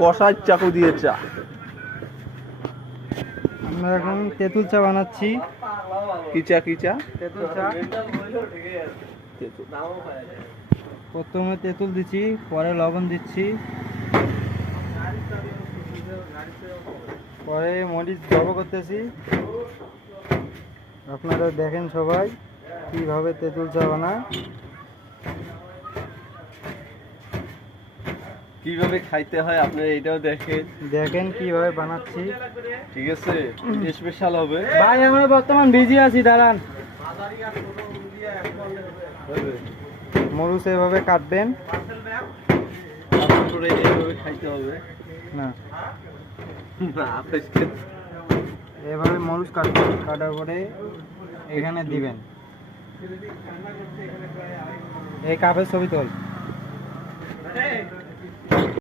কষার চাকু দিয়ে চা। আমরা এখন তেঁতুল চা বানাচ্ছি। কি চা কি চা? তেঁতুল চা। প্রথমে তেঁতুল দিচ্ছি, পরে লবণ দিচ্ছি, পরে মরিচ জব করতেছি। আপনারা দেখেন সবাই কিভাবে তেঁতুল চা বানায়, কিভাবে খাইতে হয় আপনারা এটাও দেখেন কিভাবে বানাচ্ছি। ঠিক আছে, স্পেশাল হবে। ভাই আমরা বর্তমান বিজি আছি, দাঁড়ান। মরিচ এভাবে কাটবেন, তারপরে এইভাবে খাইতে হবে না না এভাবে মরিচ কাটবেন, কাটার পরে এখানে দিবেন। এই কাপের ছবি তোল।